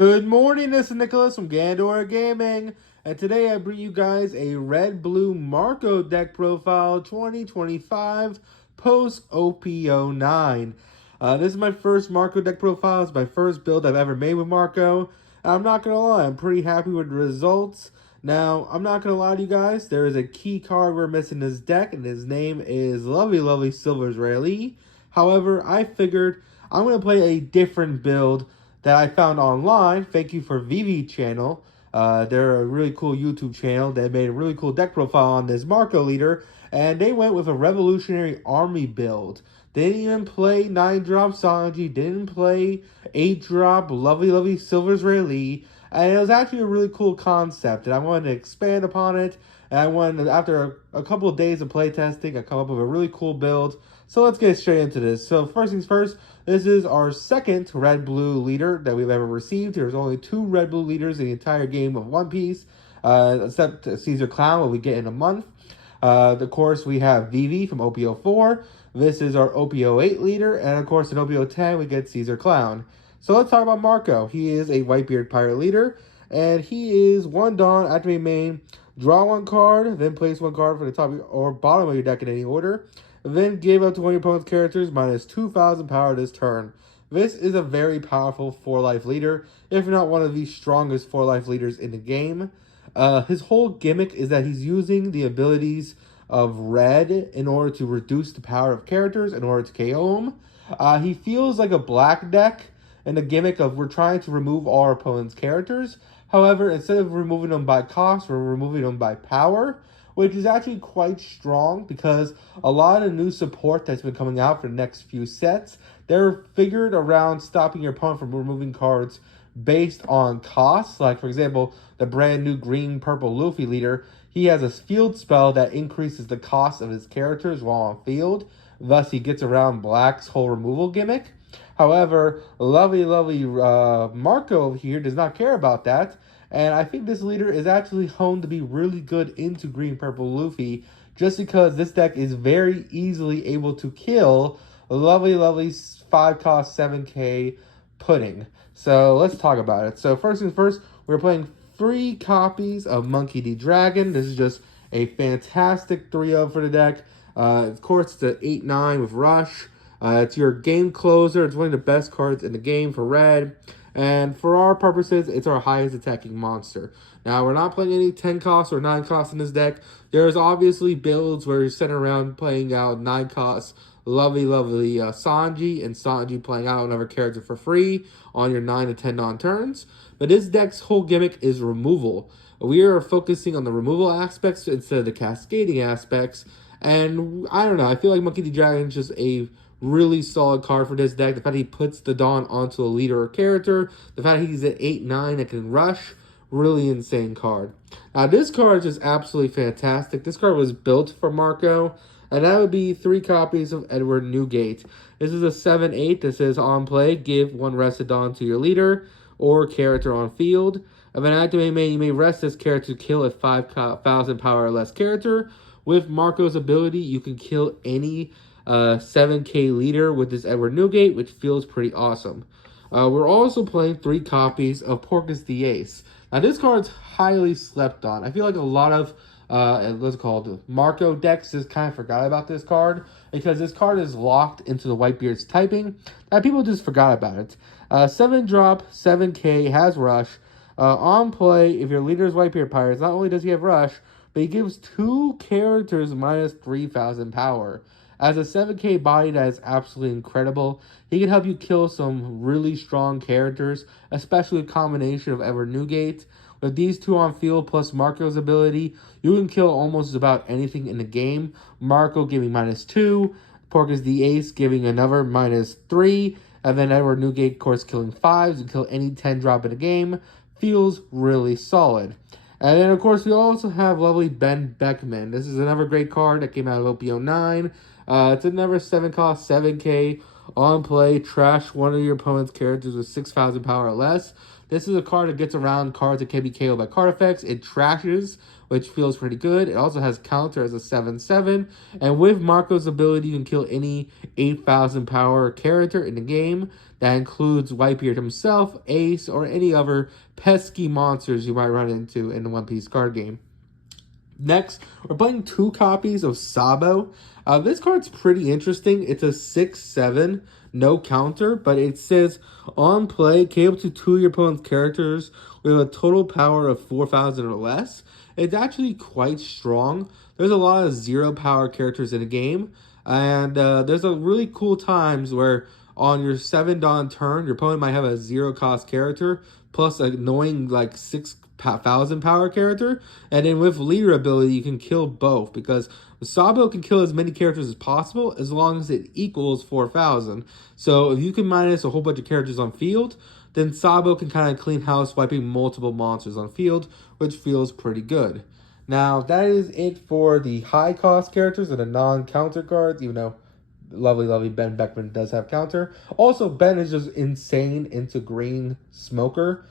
Good morning, this is Nicholas from Gandor Gaming, and today I bring you guys a red-blue Marco deck profile 2025 post OP09. This is my first Marco deck profile. It's my first build I've ever made with Marco. And I'm not going to lie, I'm pretty happy with the results. Now, I'm not going to lie to you guys, there is a key card we're missing in this deck, and his name is Lovely Silver Israeli. However, I figured I'm going to play a different build that I found online. Thank you for Vivi channel. They're a really cool YouTube channel. They made a really cool deck profile on this Marco leader, and they went with a revolutionary army build. They didn't even play 9-drop Sanji, didn't play 8-drop Lovely Silver Israeli, and it was actually a really cool concept, and I wanted to expand upon it. And I wanted, after a couple of days of playtesting, I come up with a really cool build. So let's get straight into this. So first things first, this is our second red-blue leader that we've ever received. There's only 2 red-blue leaders in the entire game of One Piece, except Caesar Clown, what we get in a month. Of course, we have Vivi from OP04. This is our OP08 leader, and of course in OP010 we get Caesar Clown. So let's talk about Marco. He is a Whitebeard pirate leader, and he is 1 Dawn, activate main, draw 1 card, then place 1 card for the top or bottom of your deck in any order. Then give up to one of your opponent's characters minus 2,000 power this turn. This is a very powerful 4-life leader, if not one of the strongest 4-life leaders in the game. His whole gimmick is that he's using the abilities of red in order to reduce the power of characters in order to KO them. He feels like a black deck in the gimmick of we're trying to remove all our opponent's characters. However, instead of removing them by cost, we're removing them by power, which is actually quite strong because a lot of new support that's been coming out for the next few sets, they're figured around stopping your opponent from removing cards based on costs. Like, for example, the brand new green-purple Luffy leader, he has a field spell that increases the cost of his characters while on field. Thus, he gets around Black's whole removal gimmick. However, lovely Marco over here does not care about that. And I think this leader is actually honed to be really good into green-purple Luffy, just because this deck is very easily able to kill lovely 5-cost 7k Pudding. So let's talk about it. So first things first, we're playing 3 copies of Monkey D. Dragon. This is just a fantastic 3-0 for the deck. Of course, it's the 8-9 with Rush. It's your game closer. It's one of the best cards in the game for red. And for our purposes, it's our highest attacking monster. Now, we're not playing any 10 costs or 9 costs in this deck. There's obviously builds where you're sitting around playing out 9 costs, lovely Sanji, and Sanji playing out another character for free on your 9 to 10 non-turns. But this deck's whole gimmick is removal. We are focusing on the removal aspects instead of the cascading aspects. And I don't know, I feel like Monkey D. Dragon is just a really solid card for this deck. The fact he puts the Dawn onto a leader or character, the fact he's at 8-9 that can rush, really insane card. Now this card is just absolutely fantastic. This card was built for Marco, and that would be 3 copies of Edward Newgate. This is a 7-8 that says on play, give 1 rested Dawn to your leader or character on field. If an activate main, you may rest this character to kill a 5,000 power or less character. With Marco's ability, you can kill any 7k leader with this Edward Newgate, which feels pretty awesome. We're also playing 3 copies of Porcus the Ace. Now, this card's highly slept on. I feel like a lot of, what's it called, Marco decks just kind of forgot about this card because this card is locked into the Whitebeard's typing, and people just forgot about it. 7-drop, 7k, has Rush. On play, if your leader is Whitebeard Pirates, not only does he have Rush, but he gives 2 characters minus 3,000 power. As a 7k body, that is absolutely incredible. He can help you kill some really strong characters, especially a combination of Edward Newgate. With these 2 on field plus Marco's ability, you can kill almost about anything in the game. Marco giving -2, Porcus the Ace giving another -3, and then Edward Newgate, of course, killing 5s. You can kill any 10-drop in the game. Feels really solid. And then, of course, we also have lovely Ben Beckman. This is another great card that came out of OP09. It's another 7-cost, 7k. On play, trash one of your opponent's characters with 6,000 power or less. This is a card that gets around cards that can be KO'd by card effects. It trashes, which feels pretty good. It also has counter as a 7/7. And with Marco's ability, you can kill any 8,000 power character in the game. That includes Whitebeard himself, Ace, or any other pesky monsters you might run into in the One Piece card game. Next, we're playing 2 copies of Sabo. This card's pretty interesting. It's a 6/7, no counter, but it says on play, KO to 2 of your opponent's characters with a total power of 4,000 or less. It's actually quite strong. There's a lot of 0 power characters in the game, and there's a really cool times where on your 7 Dawn turn, your opponent might have a 0 cost character plus an annoying like 6,000 power character, and then with leader ability you can kill both because Sabo can kill as many characters as possible as long as it equals 4,000. So if you can minus a whole bunch of characters on field, then Sabo can kind of clean house, wiping multiple monsters on field, which feels pretty good. Now that is it for the high cost characters and the non-counter cards, even though lovely Ben Beckman does have counter. Also, Ben is just insane into Green Smoker.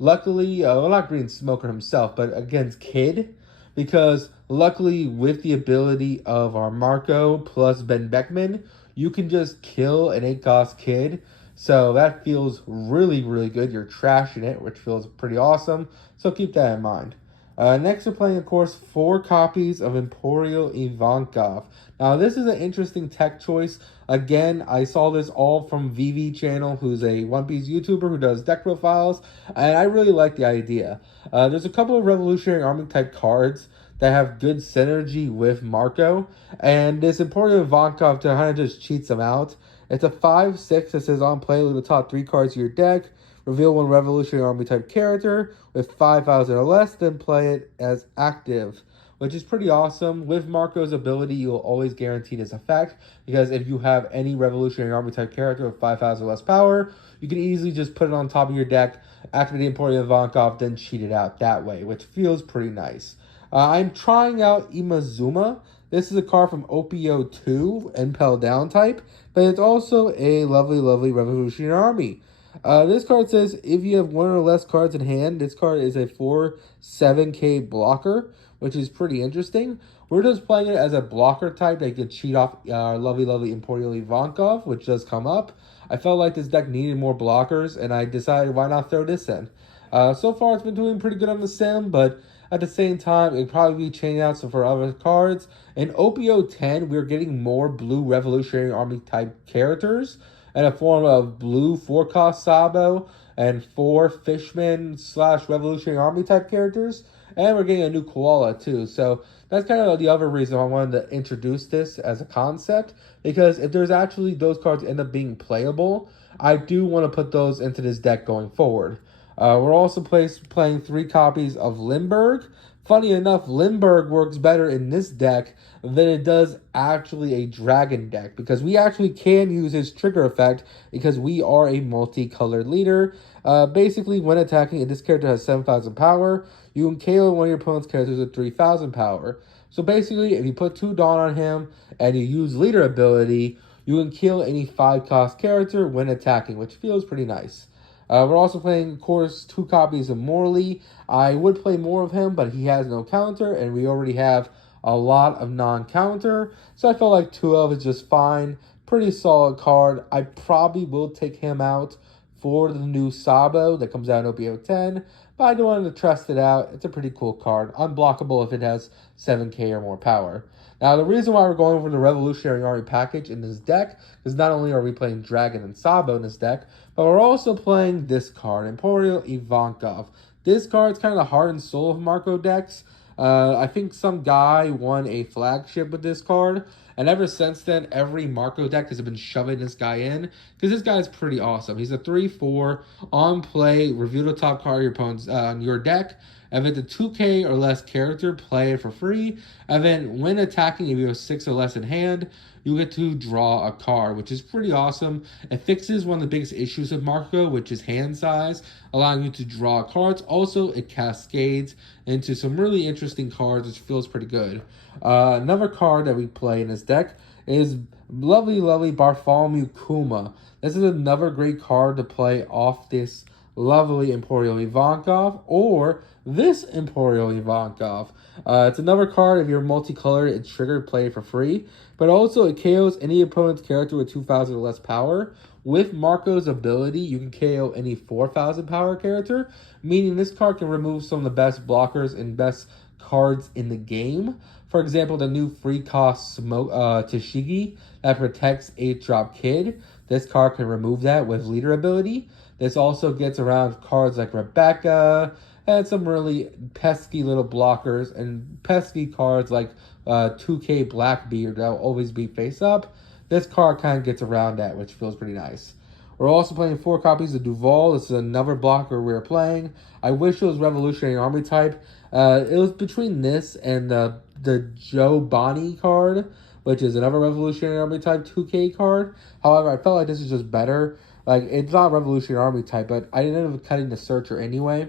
Luckily, well, not Green Smoker himself, but against Kid, because luckily with the ability of our Marco plus Ben Beckman, you can just kill an 8-cost Kid. So that feels really good. You're trashing it, which feels pretty awesome. So keep that in mind. Next, we're playing, of course, 4 copies of Imperial Ivankov. Now, this is an interesting tech choice. Again, I saw this all from VV Channel, who's a One Piece YouTuber who does deck profiles, and I really like the idea. There's a couple of Revolutionary Army type cards that have good synergy with Marco, and this Imperial Ivankov kind of just cheats them out. It's a 5/6 that says on play, look at the top 3 cards of your deck. Reveal 1 Revolutionary Army type character with 5,000 or less, then play it as active, which is pretty awesome. With Marco's ability, you'll always guarantee this effect, because if you have any Revolutionary Army type character with 5,000 or less power, you can easily just put it on top of your deck, activate the Imperial Ivankov, then cheat it out that way, which feels pretty nice. I'm trying out Imazuma. This is a card from OP02, Impel Down type, but it's also a lovely Revolutionary Army. This card says if you have 1 or less cards in hand, this card is a 4/7k blocker, which is pretty interesting. We're just playing it as a blocker type that can cheat off our lovely Imperial Ivankov, which does come up. I felt like this deck needed more blockers, and I decided why not throw this in. So far, it's been doing pretty good on the sim, but at the same time, it'd probably be changing out some for other cards. In OP09, we're getting more blue Revolutionary Army type characters in a form of blue 4-cost Sabo and 4 Fishman / Revolutionary Army type characters. And we're getting a new Koala too. So that's kind of the other reason I wanted to introduce this as a concept. Because if there's actually those cards end up being playable, I do want to put those into this deck going forward. We're also playing 3 copies of Limburg. Funny enough, Limburg works better in this deck than it does actually a dragon deck, because we actually can use his trigger effect because we are a multicolored leader. Basically, when attacking, and this character has 7,000 power, you can KO one of your opponent's characters with 3,000 power. So basically, if you put 2 Dawn on him and you use leader ability, you can kill any 5-cost character when attacking, which feels pretty nice. We're also playing, of course, 2 copies of Morley. I would play more of him, but he has no counter, and we already have a lot of non-counter. So I felt like 2 of is just fine. Pretty solid card. I probably will take him out for the new Sabo that comes out in OP09, but I don't want to trust it out. It's a pretty cool card. Unblockable if it has 7k or more power. Now, the reason why we're going for the Revolutionary Army package in this deck is not only are we playing Dragon and Sabo in this deck, but we're also playing this card, Imperial Ivankov. This card's kind of the heart and soul of Marco decks. I think some guy won a flagship with this card, and ever since then, every Marco deck has been shoving this guy in, because this guy is pretty awesome. He's a 3/4, on play, review the top card of your opponent's on your deck, and then the 2k or less character, play it for free, and then when attacking, if you have 6 or less in hand, you get to draw a card, which is pretty awesome. It fixes one of the biggest issues of Marco, which is hand size, allowing you to draw cards. Also, it cascades into some really interesting cards, which feels pretty good. Another card that we play in this deck is lovely Bartholomew Kuma. This is another great card to play off this lovely Emporio Ivankov or this Emporio Ivankov. It's another card, if you're multicolored, it's triggered, play it for free. But also, it KOs any opponent's character with 2,000 or less power. With Marco's ability, you can KO any 4,000 power character, meaning this card can remove some of the best blockers and best cards in the game. For example, the new free cost Smoke Tashigi that protects 8-drop Kid. This card can remove that with leader ability. This also gets around cards like Rebecca and some really pesky little blockers and pesky cards like 2K Blackbeard that will always be face up. This card kind of gets around that, which feels pretty nice. We're also playing 4 copies of Duval. This is another blocker we're playing. I wish it was Revolutionary Army type. It was between this and the Joe Bonnie card, which is another Revolutionary Army type 2K card. However, I felt like this is just better. Like, it's not Revolutionary Army type, but I ended up cutting the Searcher anyway.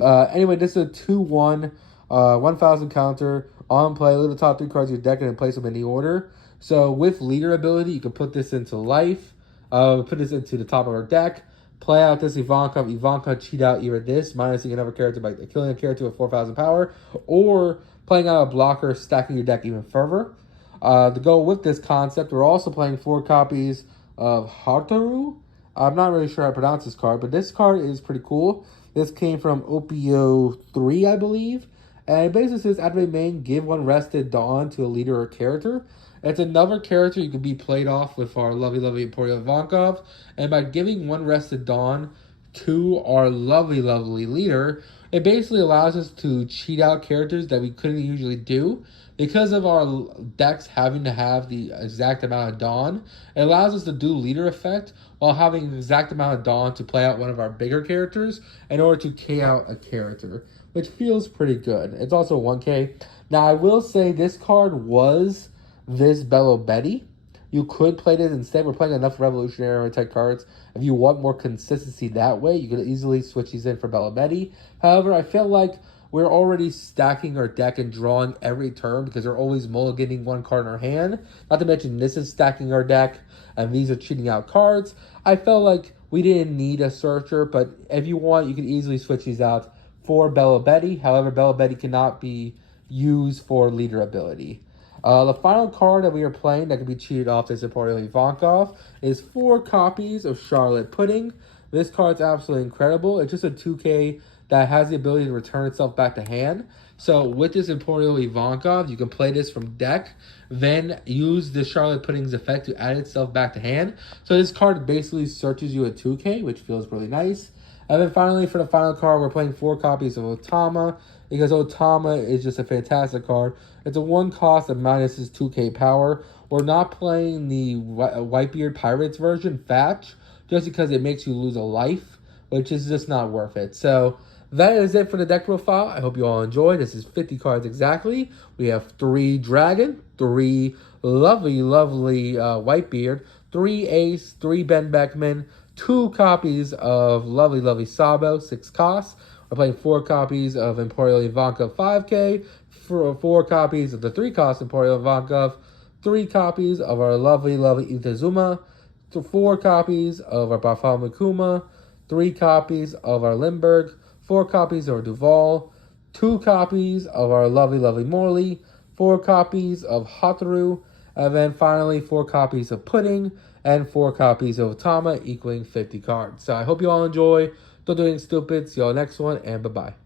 Anyway, this is a 2-1, 1,000 counter, on play. Look at the top 3 cards of your deck and then place them in the order. So with leader ability, you can put this into life, put this into the top of our deck, play out this Ivankov cheat out either this, minusing another character by killing a character with 4,000 power, or playing out a blocker, stacking your deck even further. To go with this concept, we're also playing 4 copies of Hataru. I'm not really sure how to pronounce this card, but this card is pretty cool. This came from OP03, I believe. And it basically says, activate main, give 1 rested Dawn to a leader or character. It's another character you can be played off with our lovely Emporio Ivankov. And by giving 1 rested Dawn to our lovely leader, it basically allows us to cheat out characters that we couldn't usually do. Because of our decks having to have the exact amount of Dawn, it allows us to do leader effect while having the exact amount of Dawn to play out one of our bigger characters in order to K out a character, which feels pretty good. It's also 1K. Now, I will say this card was this Bello Betty. You could play this instead. We're playing enough Revolutionary type cards. If you want more consistency that way, you could easily switch these in for Bello Betty. However, I feel like we're already stacking our deck and drawing every turn because we're always mulliganing 1 card in our hand. Not to mention this is stacking our deck and these are cheating out cards. I felt like we didn't need a Searcher, but if you want, you can easily switch these out for Bello Betty. However, Bello Betty cannot be used for leader ability. The final card that we are playing that can be cheated off this Emporio Ivankov is 4 copies of Charlotte Pudding. This card's absolutely incredible. It's just a 2K that has the ability to return itself back to hand. So with this Emporio Ivankov, you can play this from deck, then use the Charlotte Pudding's effect to add itself back to hand. So this card basically searches you a 2K, which feels really nice. And then finally, for the final card, we're playing 4 copies of Otama, because Otama is just a fantastic card. It's a 1 cost that minuses 2K power. We're not playing the Whitebeard Pirates version, Fatch, just because it makes you lose a life, which is just not worth it. So that is it for the deck profile. I hope you all enjoyed. This is 50 cards exactly. We have 3 Dragon, 3 lovely Whitebeard, 3 Ace, 3 Ben Beckman, 2 copies of lovely Sabo, 6 costs. We're playing 4 copies of Emporio Ivankov 5K, 4 copies of the 3 cost Emporio Ivankov, 3 copies of our lovely Itazuma, 4 copies of our Bartholomew Kuma, 3 copies of our Limburg, 4 copies of our Duval, 2 copies of our lovely Morley, 4 copies of Hataru, and then finally 4 copies of Pudding, and 4 copies of Otama, equaling 50 cards. So I hope you all enjoy. Don't do anything stupid. See you all next one, and bye-bye.